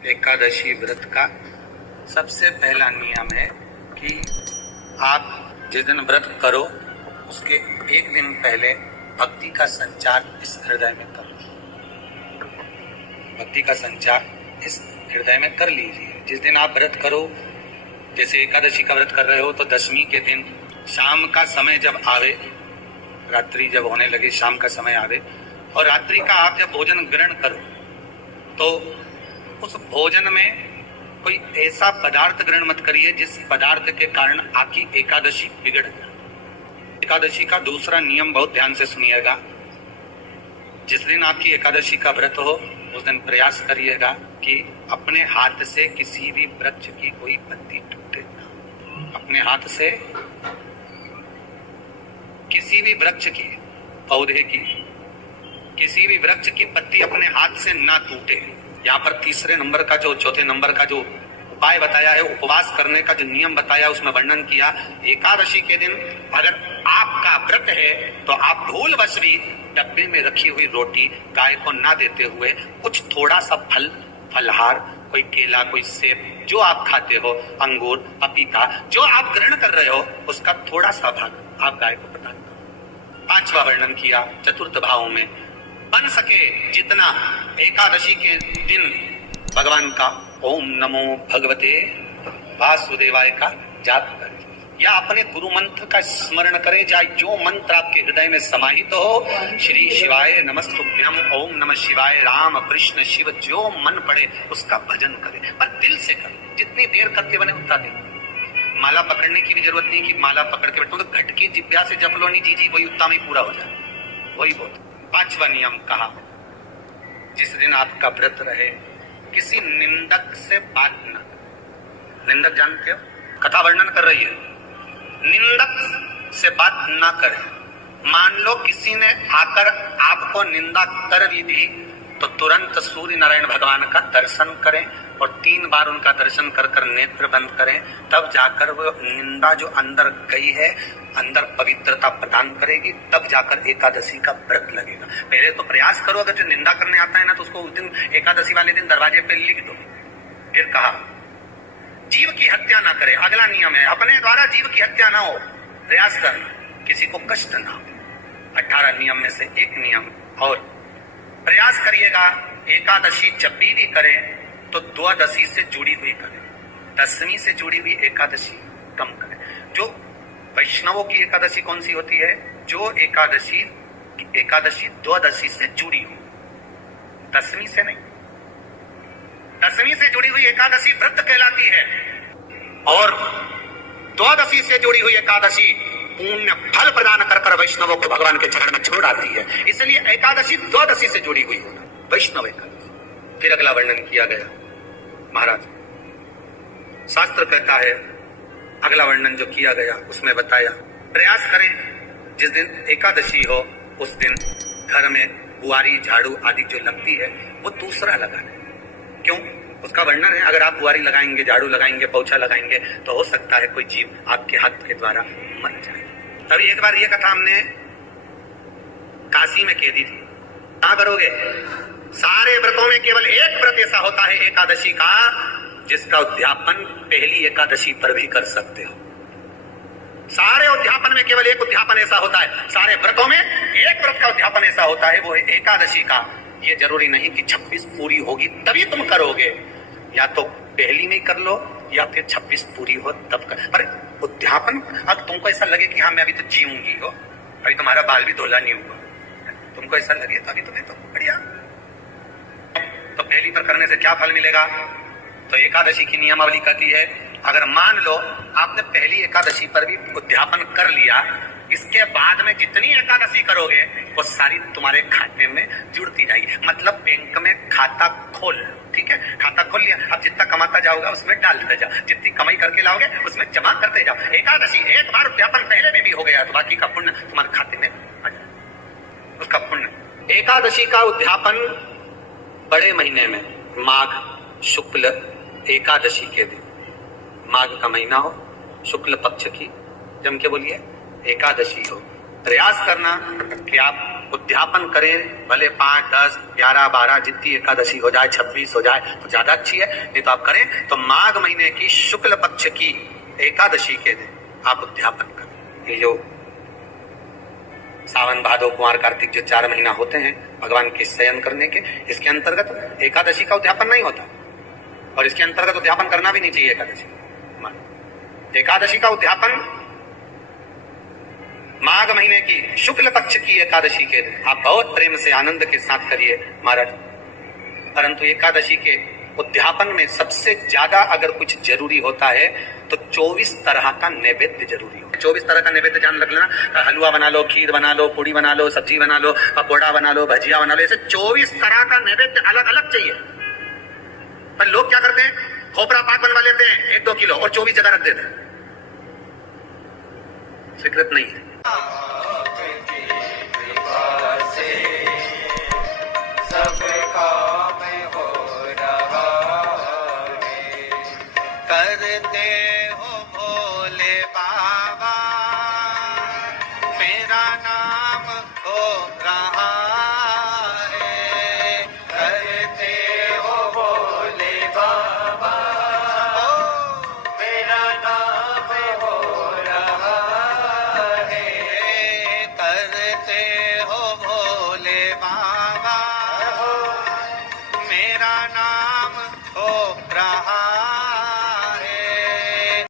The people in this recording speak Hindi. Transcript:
एकादशी व्रत का सबसे पहला नियम है कि आप जिस दिन व्रत करो उसके एक दिन पहले भक्ति का संचार इस हृदय में करो। भक्ति का संचार इस हृदय में कर लीजिए। जिस दिन आप व्रत करो, जैसे एकादशी का व्रत कर रहे हो तो दशमी के दिन शाम का समय जब आवे, रात्रि जब होने लगे, शाम का समय आवे और रात्रि का आप जब भोजन ग्रहण करो तो उस भोजन में कोई ऐसा पदार्थ ग्रहण मत करिए जिस पदार्थ के कारण आपकी एकादशी बिगड़ जाए। एकादशी का दूसरा नियम बहुत ध्यान से सुनिएगा। जिस दिन आपकी एकादशी का व्रत हो उस दिन प्रयास करिएगा कि अपने हाथ से किसी भी वृक्ष की कोई पत्ती टूटे ना। अपने हाथ से किसी भी वृक्ष की, पौधे की, किसी भी वृक्ष की पत्ती अपने हाथ से ना टूटे। यहाँ पर तीसरे नंबर का जो, चौथे नंबर का जो उपाय बताया है, उपवास करने का जो नियम बताया, उसमें वर्णन किया। एकादशी के दिन अगर आपका व्रत है तो आप भूलवश भी डब्बे में रखी हुई रोटी गाय को ना देते हुए कुछ थोड़ा सा फल, फलहार, कोई केला, कोई सेब, जो आप खाते हो, अंगूर, पपीता, जो आप ग्रहण कर रहे हो उसका थोड़ा सा भाग आप गाय को प्रदान करो। पांचवा वर्णन किया चतुर्थ भाव में, बन सके जितना एकादशी के दिन भगवान का ओम नमो भगवते वासुदेवाय का जाप करें या अपने गुरु मंत्र का स्मरण करें, चाहे जो मंत्र आपके हृदय में समाहित हो। श्री शिवाय नमस्तुभ्यम, ओम नमः शिवाय, राम कृष्ण शिव, जो मन पड़े उसका भजन करें, पर दिल से करें। जितनी देर करके बने उतना देर। माला पकड़ने की भी जरूरत नहीं कि माला पकड़ के बैठो, तो घट की जिब्या से जप लो, नहीं जी वही उतना में पूरा हो जाए, वही बहुत। पांचवा नियम कहा, जिस दिन आपका व्रत रहे किसी निंदक से बात न। निंदक जानते हो, कथा वर्णन कर रही है, निंदक से बात ना करें। मान लो किसी ने आकर आपको निंदा कर भी दी तो तुरंत सूर्य नारायण भगवान का दर्शन करें और 3 बार उनका दर्शन कर कर नेत्र बंद करें, तब जाकर वो निंदा जो अंदर गई है, अंदर पवित्रता प्रदान करेगी, तब जाकर एकादशी का व्रत लगेगा। पहले तो प्रयास करो, अगर जो निंदा करने आता है ना तो उसको उस दिन एकादशी वाले दिन दरवाजे पे लिख दो। फिर कहा जीव की हत्या ना करे, अगला नियम है, अपने द्वारा जीव की हत्या ना हो, प्रयास करना, किसी को कष्ट ना हो। 18 नियम में से एक नियम और, प्रयास करिएगा एकादशी जब भी करें तो द्वादशी से जुड़ी हुई करें, दशमी से जुड़ी हुई एकादशी कम करें। जो वैष्णवों की एकादशी कौन सी होती है? जो एकादशी द्वादशी से जुड़ी हो, दशमी से नहीं। दशमी से जुड़ी हुई एकादशी व्रत कहलाती है और द्वादशी से जुड़ी हुई एकादशी पुण्य फल प्रदान कर कर वैष्णवों को भगवान के चरण में छोड़ आती है। इसलिए एकादशी द्वादशी से जुड़ी हुई होना, वैष्णव एकादशी। फिर अगला वर्णन किया गया, महाराज शास्त्र कहता है, अगला वर्णन जो किया गया उसमें बताया, प्रयास करें जिस दिन एकादशी हो उस दिन घर में बुआरी, झाड़ू आदि जो लगती है वो दूसरा लगाएं। क्यों? उसका वर्णन है, अगर आप बुआरी लगाएंगे, झाड़ू लगाएंगे, पोछा लगाएंगे तो हो सकता है कोई जीव आपके हाथ के द्वारा मर जाए। तभी एक बार ये कथा हमने काशी में कह दी थी। क्या करोगे? सारे व्रतों में केवल एक व्रत ऐसा होता है एकादशी का जिसका उद्यापन पहली एकादशी पर भी कर सकते हो। सारे उद्यापन में केवल एक उद्यापन ऐसा होता है, सारे व्रतों में एक व्रत का उद्यापन ऐसा होता है, वो है एकादशी का। ये जरूरी नहीं कि 26 पूरी होगी तभी तुम करोगे, या तो पहली में कर लो या फिर 26 पूरी हो तब कर। पर उद्यापन, अब तुमको ऐसा लगे कि हाँ मैं अभी तो जीऊंगी हो, अभी तुम्हारा बाल भी धोला नहीं हुआ, तुमको ऐसा लगे तो अभी तुम्हें तो बढ़िया, तो पहली पर करने से क्या फल मिलेगा? तो एकादशी की नियमावली कहती है, अगर मान लो आपने पहली एकादशी पर भी उद्यापन कर लिया, इसके बाद में जितनी एकादशी करोगे वो सारी तुम्हारे खाते में जुड़ती जाएगी। मतलब बैंक में खाता खोल, ठीक है, खाता खोल लिया, अब जितना कमाता जाओगा उसमें डालते जाओ, जितनी कमाई करके लाओगे उसमें जमा करते जाओ। एकादशी एक बार उद्यापन पहले में भी हो गया तो बाकी का पुण्य तुम्हारे खाते में आ जाए, उसका पुण्य। एकादशी का उद्यापन बड़े महीने में, माघ शुक्ल एकादशी के दिन, माघ का महीना हो, शुक्ल पक्ष की, जम के बोलिए एकादशी हो, प्रयास करना कि आप उद्यापन करें, भले 5, 10, 11, 12 जितनी एकादशी हो जाए, 26 हो जाए तो ज्यादा अच्छी है। नहीं तो आप करें तो माघ महीने की शुक्ल पक्ष की एकादशी के दिन आप उद्यापन करें। ये जो सावन भादो कुमार कार्तिक जो 4 महीना होते हैं भगवान के शयन करने के, इसके अंतर्गत एकादशी का उद्यापन नहीं होता और इसके अंतर्गत उद्यापन करना भी नहीं चाहिए। एकादशी का उद्यापन माघ महीने की शुक्ल पक्ष की एकादशी के दिन आप बहुत प्रेम से आनंद के साथ करिए महाराज। परंतु एकादशी के उद्यापन में सबसे ज्यादा अगर कुछ जरूरी होता है तो 24 तरह का नैवेद्य जरूरी हो। 24 तरह का नैवेद्य जान रख लेना, हलवा बना लो, खीर बना लो, पूड़ी बना लो, सब्जी बना लो, पकौड़ा बना लो, भजिया बना लो, ऐसे 24 तरह का नैवेद्य अलग अलग चाहिए। पर लोग क्या करते हैं, खोपरा पाक बनवा लेते हैं 1-2 किलो और 24 जगह रख देते हैं। स्वीकृत नहीं है।